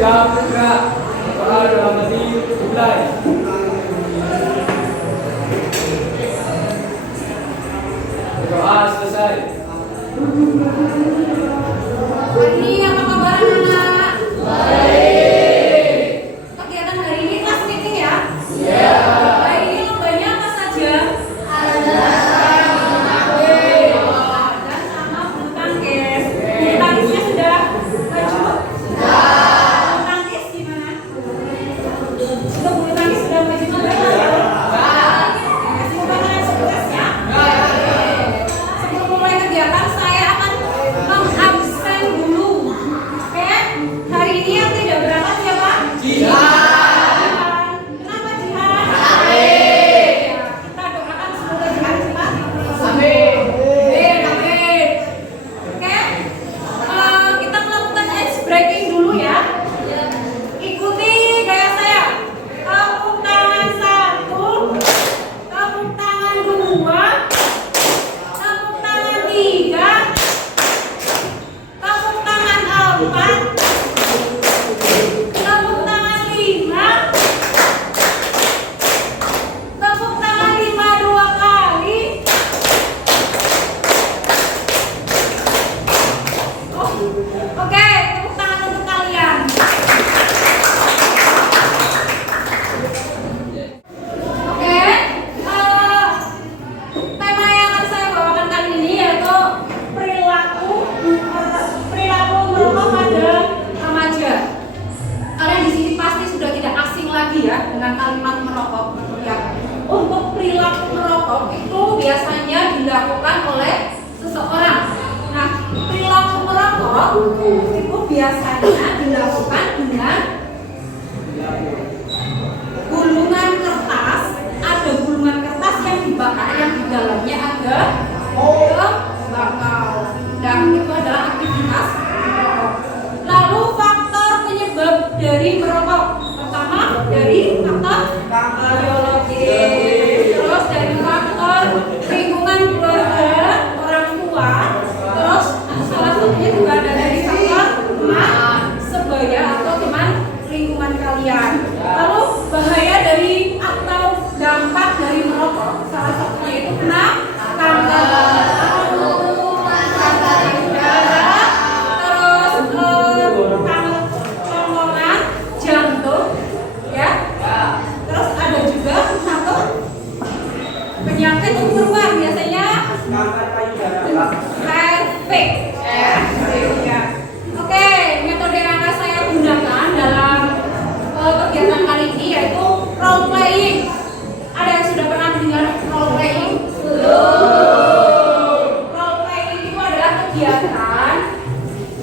Siap bergerak. Doa dalam hati mulai. Doa selesai. Ini apa kabar anak-anak? Baik. Kegiatan hari ini kelas meeting ya? Iya. Baik, ini lombanya apa saja? Ada dan sama bulu tangkis. Bulu tangkisnya sudah maju? Sudah. Bulu tangkis gimana? Sudah bulu tangkis sudah maju juga ya? Semoga kalian sukses ya. Sebelum mulai kegiatan saya akan mengabsen dulu. Oke? Hari ini yang tidak berangkat siapa? Jihan. Kenapa Jihan? Kita doakan semoga Jihan cepat. Amin. Oke? Kita melakukan ice breaking dulu ya. Ikuti gaya saya. Tepuk tangan 1, tepuk tangan 2, tepuk tangan 3, tepuk tangan 4, tepuk tangan 5, tepuk tangan 5 2 kali. Oke, tepuk tangan untuk kalian. Oke, tema yang akan saya bawakan kali ini yaitu perilaku merokok pada remaja. Kalian di sini pasti sudah tidak asing lagi ya dengan kalimat merokok. Ya. Untuk perilaku merokok itu biasanya dilakukan oleh seseorang. Nah, perilaku merokok itu biasanya dilakukan dengan gulungan kertas. Ada gulungan kertas yang dibakar, yang di dalamnya ada bakal. Dan itu adalah aktivitas merokok. Lalu faktor penyebab dari merokok, pertama dari faktor biologis, terus dari faktor lingkungan keluarga, orang tua, terus salah satunya juga ada dari faktor teman sebaya atau teman lingkungan kalian. Lalu bahaya dari atau dampak dari merokok, salah satunya itu kena kanker payudara, terus kanker kerongkongan, jantung, ya. Terus ada juga satu penyakit umur biasanya HRV. Ya. Oke, metode yang akan saya gunakan dalam kegiatan kali ini yaitu role playing. Ada yang sudah pernah mendengar role playing? Role playing itu adalah kegiatan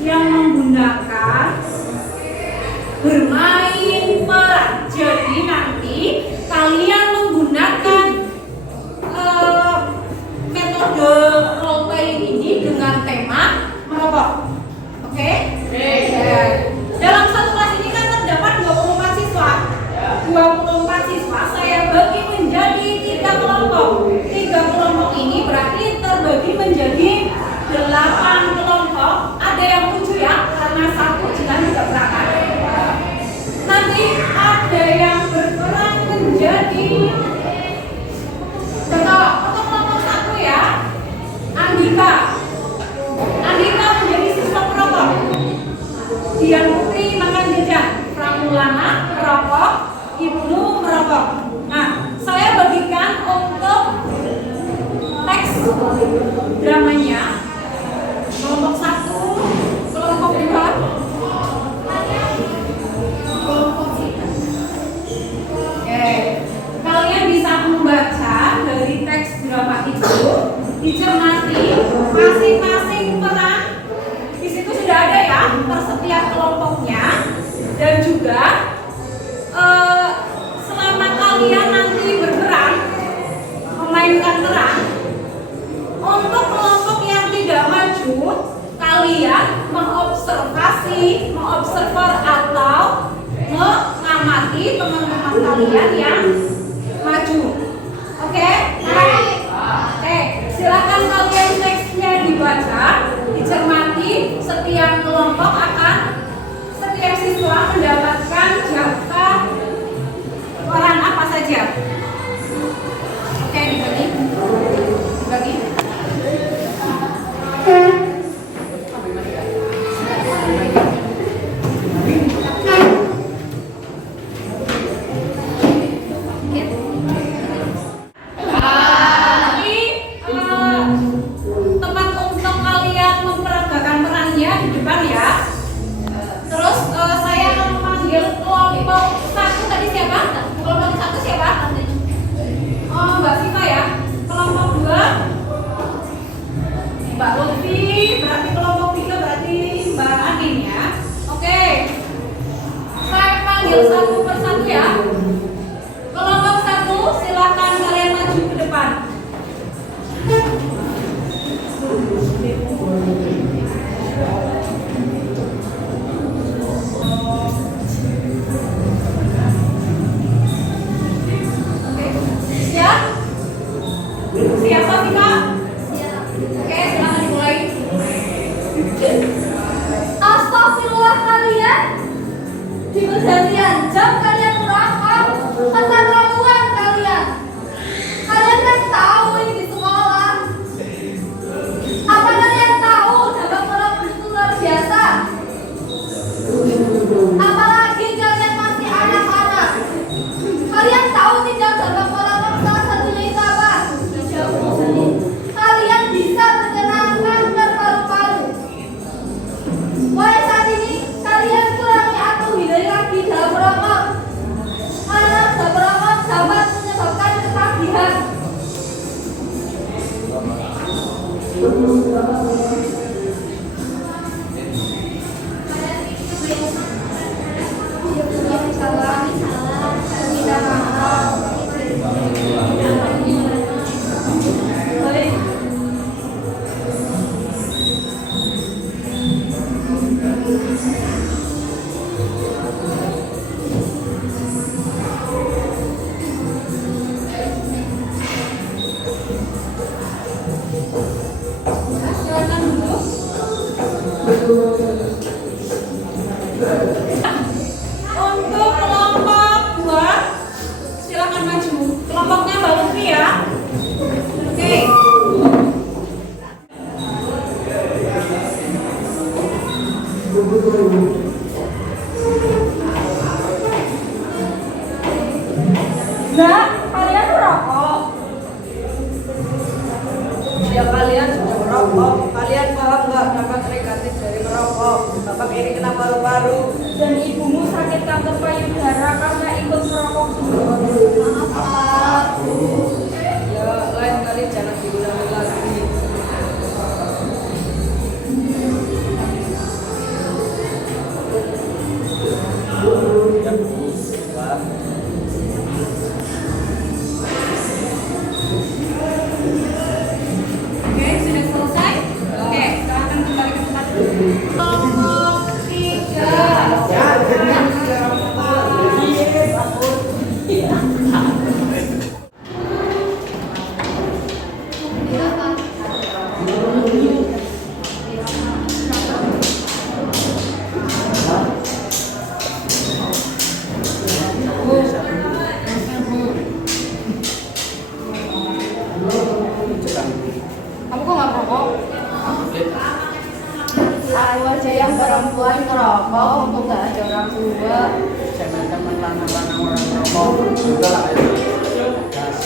yang menggunakan bermain peran. Jadi nanti kalian menggunakan metode role playing ini dengan tema merokok. Oke? Ya. Dalam satu kelas ini kan terdapat 24 siswa. 24 siswa saya bagi menjadi 3 kelompok. 3 kelompok ini berarti terbagi menjadi 8 kelompok. Ada yang 7 ya, karena satu Jihan juga berangkat. Nanti ada yang berperan menjadi untuk kelompok 1 ya, Andika. Andika menjadi siswa perokok. Dian Putri makan jajan, Pramulana merokok, Ibnu merokok. Nah, saya bagikan untuk teks dramanya. Kelompok 1, kelompok 2, kelompok 3. Oke, kalian bisa membaca dari teks drama itu, dicermati masing-masing peran. Di situ sudah ada ya per setiap kelompoknya, dan juga selama kalian nanti berperan memainkan peran, untuk kelompok yang tidak maju, kalian mengobserver atau mengamati teman-teman kalian yang maju. Oke? Oke, silakan kalian teksnya dibaca, dicermati. Setiap kelompok setiap siswa mendapatkan jatah peran apa saja? Oke, dibagi. Tempat untuk kalian memperagakan perannya di depan ya. Terus saya akan memanggil kelompok satu tadi siapa? Kelompok satu siapa? Oh, Mbak Siva ya. Kelompok dua Mbak Lutfi. Berarti kelompok tiga berarti Mbak Adin ya. Oke. Saya panggil satu persatu ya. Kelompok satu silakan kalian maju ke depan. Siap? Siapa sih Kak? Oke, silakan dimulai. Astagfirullah kalian. Di pergantian jam kalian merokok. Keterlaluan kalian. Kalian kan tahu ini di sekolah. Apa kalian tahu dampak merokok itu luar biasa? Apalagi kalian masih anak-anak. Kalian tahu tidak dampak merokok salah satunya itu apa? Kalian bisa terkena kanker paru-paru. Mulai saat ini kalian kurangi atau hindari lagi dalam merokok. Karena dalam merokok dapat menyebabkan ketagihan. Silakan duduk. Untuk kelompok dua silakan maju. Kelompoknya Mbak Lutfi ya. Oke. Mbak, kalian merokok? Ya kalian sudah merokok, kalian paham nggak dampak negatif dari merokok? Dampak ini kena paru-paru. Dan ibumu sakit kanker payudara karena ikut merokok juga. Maaf, Bu. Ya lain kali jangan diulangi lagi. Oke, sudah selesai? Oke, silakan kembali ke tempat. Kelompok tiga. Kamu kok nggak merokok? Aku aja yang perempuan ngerokok, untuk nggak ada orang tua. Jangan teman lanang-lanang orang merokok. Udah lah ayo. Gas.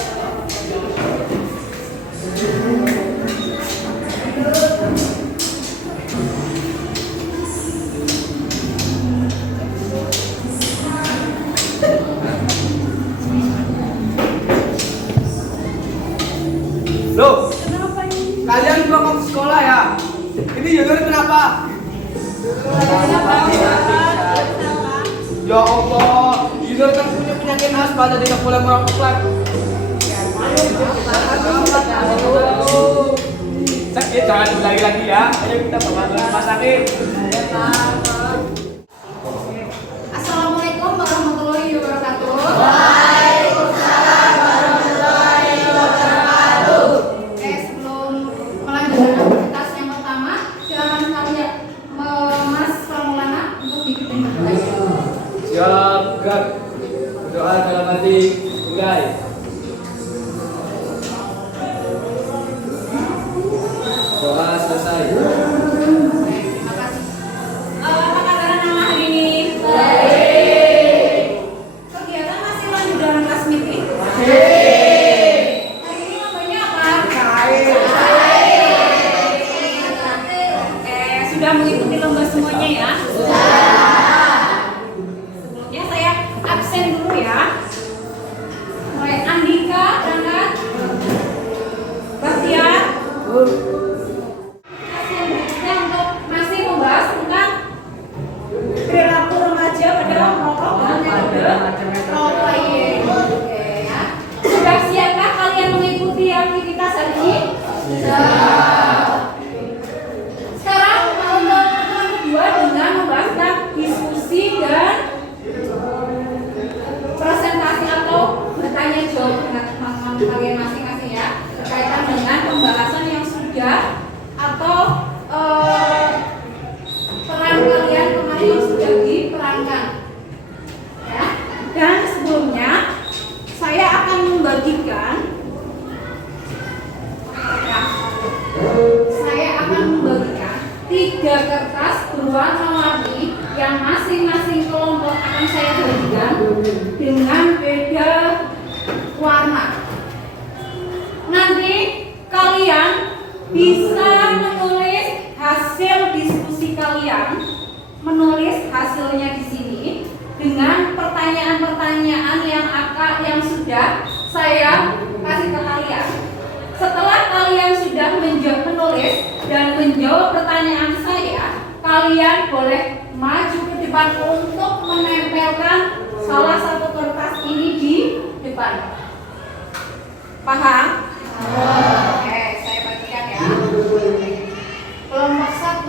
Loh, Kenapa ini? kalian merokok di sekolah ya? Ini Yunur kenapa? Ya Allah, Yunur kan punya penyakit asma jadi nggak boleh merokok lagi. Sakit jangan ulangi lagi ya. Ayo kita bawa ke rumah sakit. Assalamualaikum warahmatullahi wabarakatuh. Oke, sebelum melanjutkan aktivitas yang pertama, silakan kalian Mas Pramulana untuk dipimpin. Siap, gerak. Berdoa dalam hati, mulai. Doa selesai. Terima kasih. Apa kabar anak hari ini? Kegiatan masih lanjut dalam kelas meeting? Hari ini lombanya apa? Sudah mengikuti lomba semuanya ya? Sebelumnya saya absen dulu ya. Mulai Andika, berangkat. Bastian. Yang berikutnya untuk masih membahas tentang perilaku remaja pada merokok dan metode rokok ini. Oke ya. Sudah siapkah kalian mengikuti aktivitas hari ini? Sekarang untuk pertemuan kedua dengan membahas tentang diskusi dan presentasi atau bertanya jawab dengan teman-teman kalian masing-masing ya, berkaitan dengan pembahasan yang sudah atau peran kalian kemarin yang sudah diperankan ya. Dan sebelumnya saya akan membagikan ya, saya akan membagikan 3 kertas berwarna-warni yang masing-masing kelompok akan saya bagikan dengan beda warna. Nanti kalian bisa menulis hasil diskusi kalian, menulis hasilnya di sini dengan pertanyaan-pertanyaan yang sudah saya kasih ke kalian. Setelah kalian sudah menulis dan menjawab pertanyaan saya, kalian boleh maju ke depan untuk menempelkan salah satu kertas ini di depan. Paham? Oke, saya bagikan ya. Kelompok 1.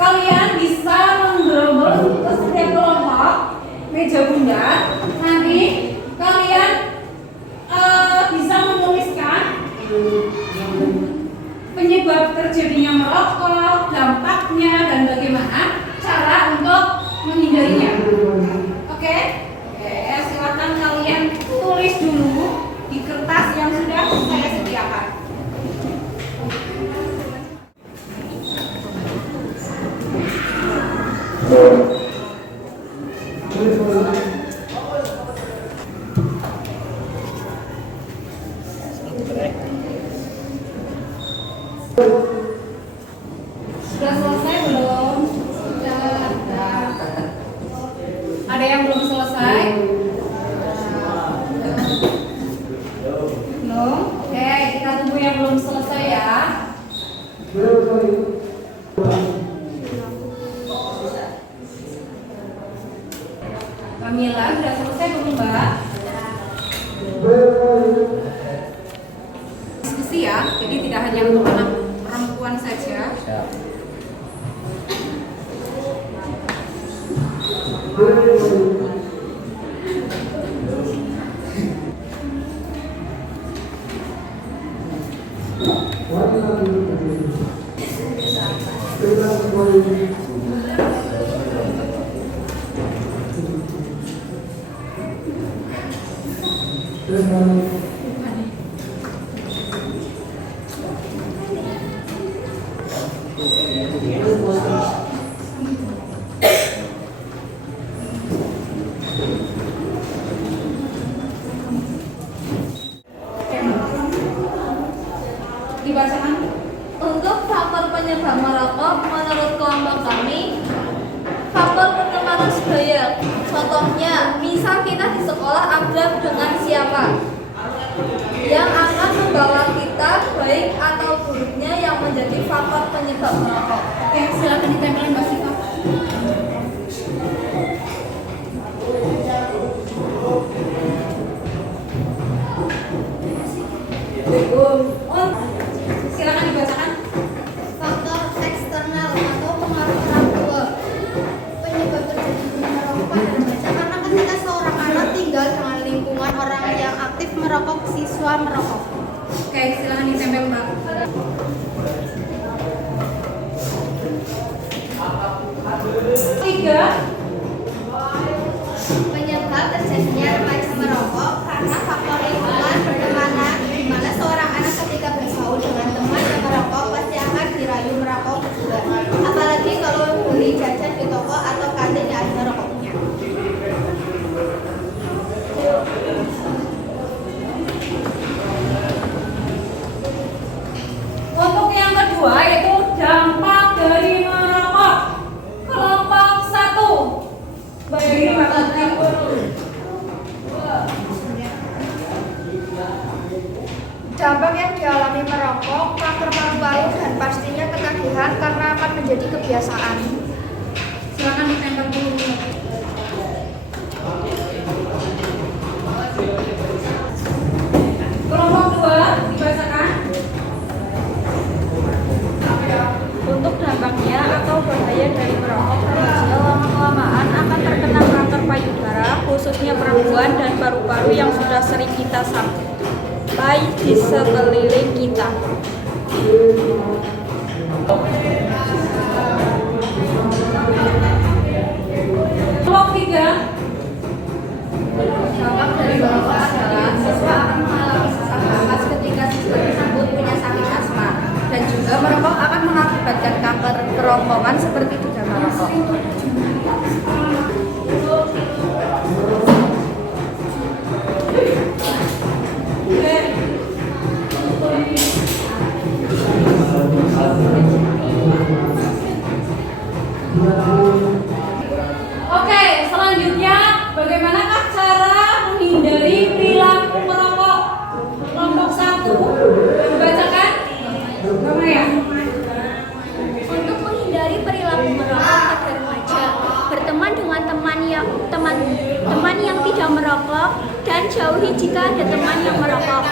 Kalian bisa menggerobak ke setiap kelompok meja bunda. Nanti kalian bisa menuliskan penyebab terjadinya merokok, dampaknya, dan bagaimana cara untuk menghindarinya. Oke? Silakan kalian tulis dulu di kertas yang sudah saya sediakan. Sudah selesai belum? Sudah. Ada yang belum selesai? Belum? Oke, kita tunggu yang belum selesai ya. Kamila, sudah selesai belum Mbak? Diskusi ya, jadi tidak hanya untuk anak perempuan saja. Dibacakan. Untuk faktor penyebab merokok, menurut kelompok kami, faktor pertemanan sebaya. Contohnya, misal kita di sekolah akrab dengan siapa yang akan membawa kita baik atau buruknya yang menjadi faktor penyebab merokok. Oke, silakan ditempelin Mbak Sita. Silakan dibacakan. Faktor eksternal atau pengaruh orang tua. Penyebab terjadinya merokok pada baca karena ketika seorang lingkungan orang yang aktif merokok, siswa merokok. Oke, silahkan ditempel Mbak. Tiga. Penyebab terjadinya remaja merokok karena faktor lingkungan pertemanan, di mana seorang anak ketika bergaul dengan teman yang merokok pasti akan dirayu merokok juga. Apalagi kalau beli jajan di toko atau kantin yang ada rokoknya. Untuk yang kedua yaitu dampak dari merokok. Kelompok 1. Bagi Dampak yang dialami merokok, kanker paru-paru dan pastinya ketagihan karena akan menjadi kebiasaan. silakan ditempel dulu. Kelompok 2 dibacakan. Untuk dampaknya atau bahaya dari merokok, remaja lama-kelamaan akan terkena kanker payudara, khususnya perempuan dan paru-paru yang sudah sering kita sampai di sekeliling kita. Kelompok 3. Dampak dari merokok adalah siswa akan mengalami sesak napas ketika siswa tersebut punya sakit asma, dan juga merokok akan mengakibatkan kanker kerongkongan seperti tidak merokok. Oke, selanjutnya bagaimanakah cara menghindari perilaku merokok? Kelompok 1 dibacakan. Kamu ya? Untuk menghindari perilaku merokok pada remaja, berteman dengan teman yang tidak merokok dan jauhi jika ada teman yang merokok.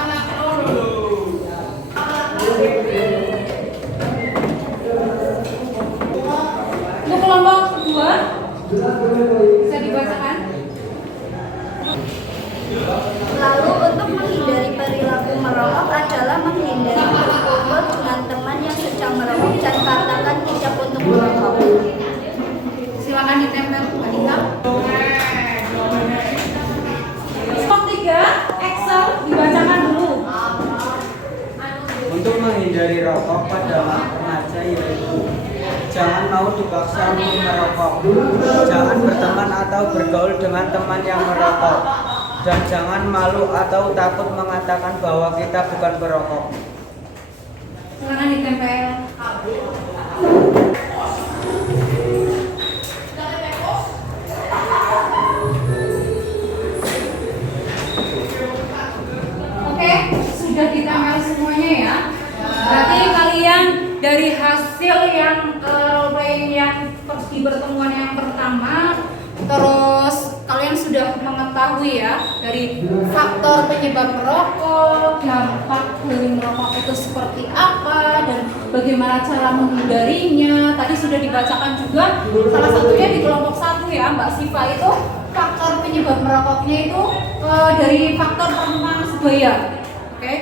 Untuk kelompok 2 bisa dibacakan. Lalu untuk menghindari perilaku merokok adalah menghindari berkumpul dengan teman yang sedang merokok dan katakan tidak untuk merokok. Silakan ditempel Mbak Dita. Kelompok 3 Excel dibacakan dulu. Untuk menghindari rokok pada remaja yaitu jangan mau dipaksa untuk merokok, jangan berteman atau bergaul dengan teman yang merokok, dan jangan malu atau takut mengatakan bahwa kita bukan perokok. Silakan ditempel. Oke, sudah ditempel semuanya ya. Berarti kalian dari hasil yang roleplaying yang di pertemuan yang pertama, terus kalian sudah mengetahui ya dari faktor penyebab merokok, dampak dari merokok itu seperti apa, dan bagaimana cara menghindarinya. Tadi sudah dibacakan juga salah satunya di kelompok 1 ya Mbak Siva, itu faktor penyebab merokoknya itu dari faktor pertemuan sebaya. Oke.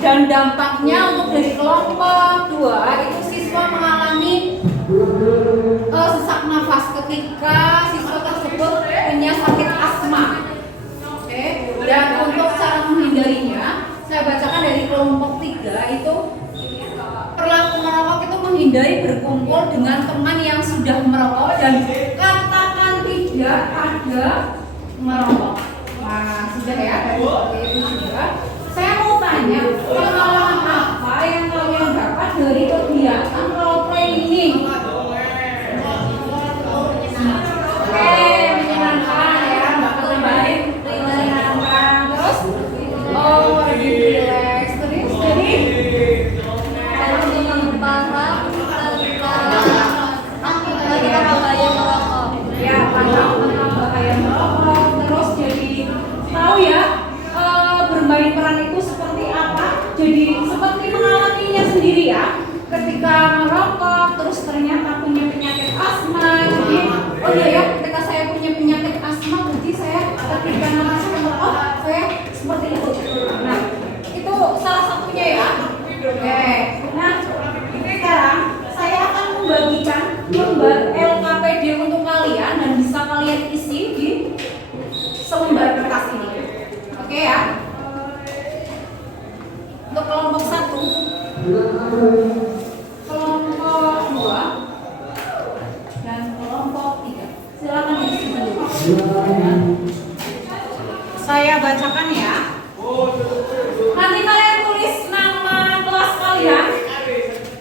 Dan dampaknya untuk dari kelompok 2 itu siswa mengalami sesak nafas ketika siswa tersebut punya sakit asma. Oke. Dan untuk cara menghindarinya, saya bacakan dari kelompok 3 itu perilaku merokok itu menghindari berkumpul dengan teman yang sudah merokok dan katakan tidak ada merokok. Nah, sudah ya, dari itu juga. Saya mau tanya, pengalaman apa yang kalian dapat dari kegiatan roleplay ini? Oke, menyenangkan ya, Mbak Kelembarin, menyenangkan. Terus, lebih relax. Terus, jadi Tentang bahaya merokok. ya, paham tentang bahaya merokok. Terus jadi tahu ya, bermain peran itu seperti apa. Jadi seperti mengalaminya sendiri ya. Ketika merokok, terus ternyata punya penyakit asma. Jadi, oh iya ya, ketika saya punya penyakit asma, berarti saya ketika nafas merokok saya bacakan ya. Nanti kalian tulis nama kelas kalian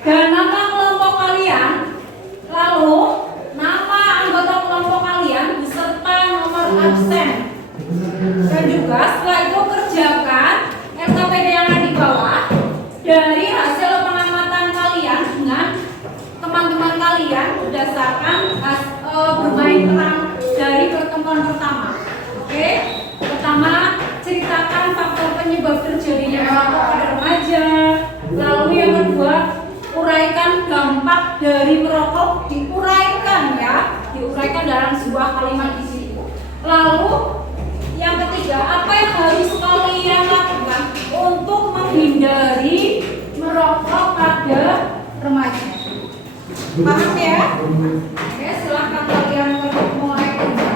dan nama kelompok kalian, lalu nama anggota kelompok kalian beserta nomor absen. Dan juga setelah itu kerjakan LKPD yang ada di bawah dari hasil pengamatan kalian dengan teman-teman kalian berdasarkan bermain peran dari pertemuan pertama. Oke, pertama ceritakan faktor penyebab terjadinya merokok pada remaja. Lalu yang kedua, uraikan dampak dari merokok, diuraikan ya, diuraikan dalam sebuah kalimat di sini. Lalu yang ketiga, apa yang harus kalian lakukan untuk menghindari merokok pada remaja? Paham ya? Oke, silahkan kalian mulai kerja.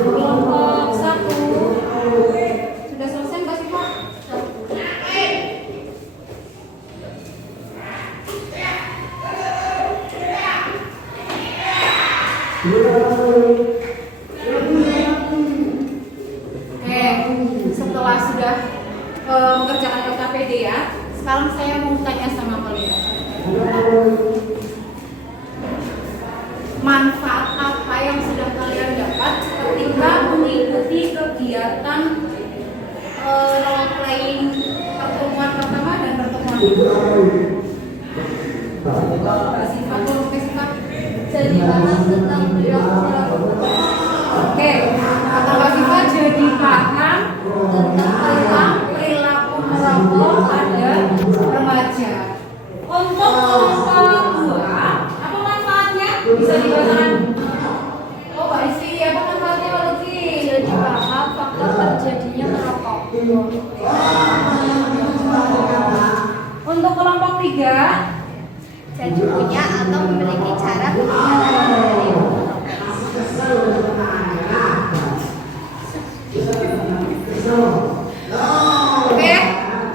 Kelompok 1 sudah selesai nggak sih Pak? Oke, setelah sudah mengerjakan LKPD ya, sekarang saya mau tanya sama kalian. Manfaat apa yang sudah kalian dapat ketika mengikuti kegiatan role playing pertemuan pertama dan pertemuan kedua? Sifat sifat. Jadi paham tentang perilaku Oke, kata Mbak Siva jadi paham tentang perilaku merokok pada remaja. Untuk kelompok 2, apa manfaatnya? Bisa dibacakan? Oh, Mbak Isi, apa manfaatnya Mbak Lutfi? Jadi paham faktor terjadinya merokok. Untuk kelompok 3, jadi punya atau memiliki cara menghindari oke,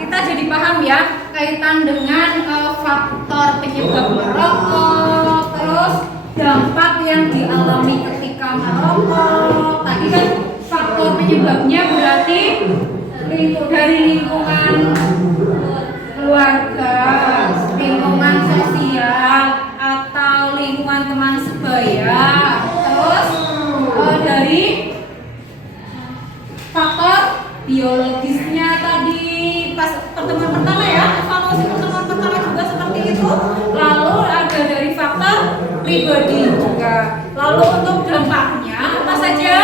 kita jadi paham ya kaitan dengan faktor penyebab merokok, terus dampak yang dialami ketika merokok. Tadi kan faktor penyebabnya berarti dari lingkungan keluarga, lingkungan sosial, atau lingkungan teman sebaya. Terus dari faktor biologisnya tadi pas pertemuan pertama ya, evaluasi pertemuan pertama juga seperti itu. Lalu ada dari faktor pribadi juga. Lalu untuk dampaknya apa saja?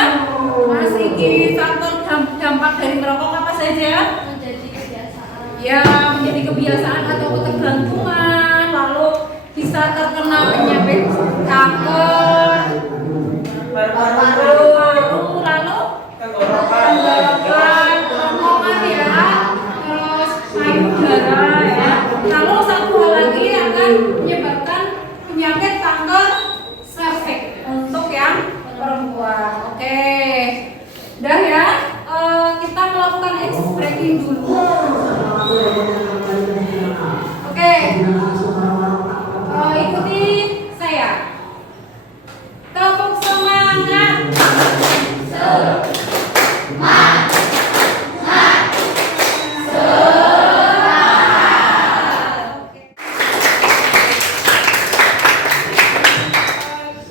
Mas Iki, faktor dampak dari merokok apa saja? menjadi kebiasaan. Ya, menjadi kebiasaan atau ketergantungan, lalu bisa terkena penyakit kanker, paru-paru, lalu tenggorokan, kerongkongan ya, terus payudara ya. Lalu satu hal lagi akan menyebabkan penyakit kanker serviks untuk yang perempuan. Oke, udah ya. Kita melakukan exit breaking dulu. Oke, ikuti saya. Tepuk semangat.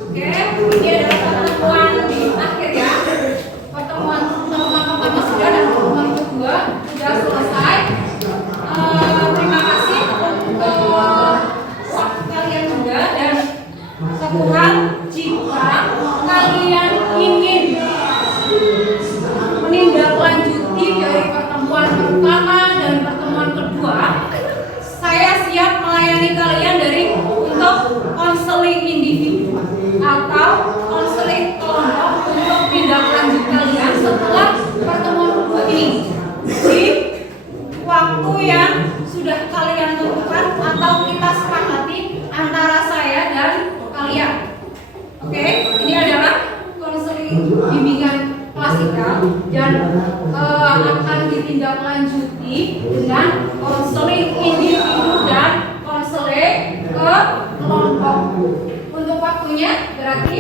Oke, ini adalah pertemuan di akhir ya. Pertemuan pertama sudah dan pertemuan kedua sudah selesai. Terima kasih untuk waktu kalian juga, dan satu hal, jika kalian ingin menindaklanjuti dari pertemuan pertama dan pertemuan kedua, saya siap melayani kalian dari untuk konseling individu atau konseling kelompok untuk tindak lanjut kalian setelah pertemuan kedua ini di waktu yang sudah kalian tentukan atau kita sepakati antara saya dan kalian. Oke, ini adalah konseling bimbingan klasikal dan akan ditindaklanjuti dengan konseling individu dan konseling ke kelompok. Untuk waktunya berarti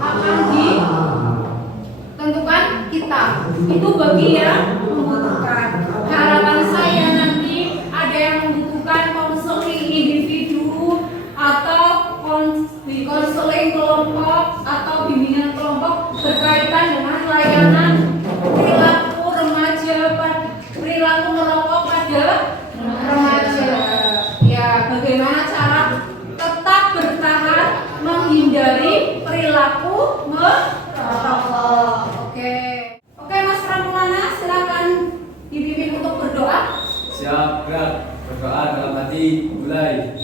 akan ditentukan kita. Itu bagi yang membutuhkan. Harapan saya nanti ada yang membutuhkan konseling individu atau konseling kelompok atau bimbingan kelompok berkaitan dengan layanan perilaku remaja, perilaku merokok pada remaja. Ya, bagaimana cara tetap bertahan menghindari perilaku merokok. Oke, Mas Pramulana, silakan dipimpin untuk berdoa. Siap, gerak. Berdoa dalam hati, mulai.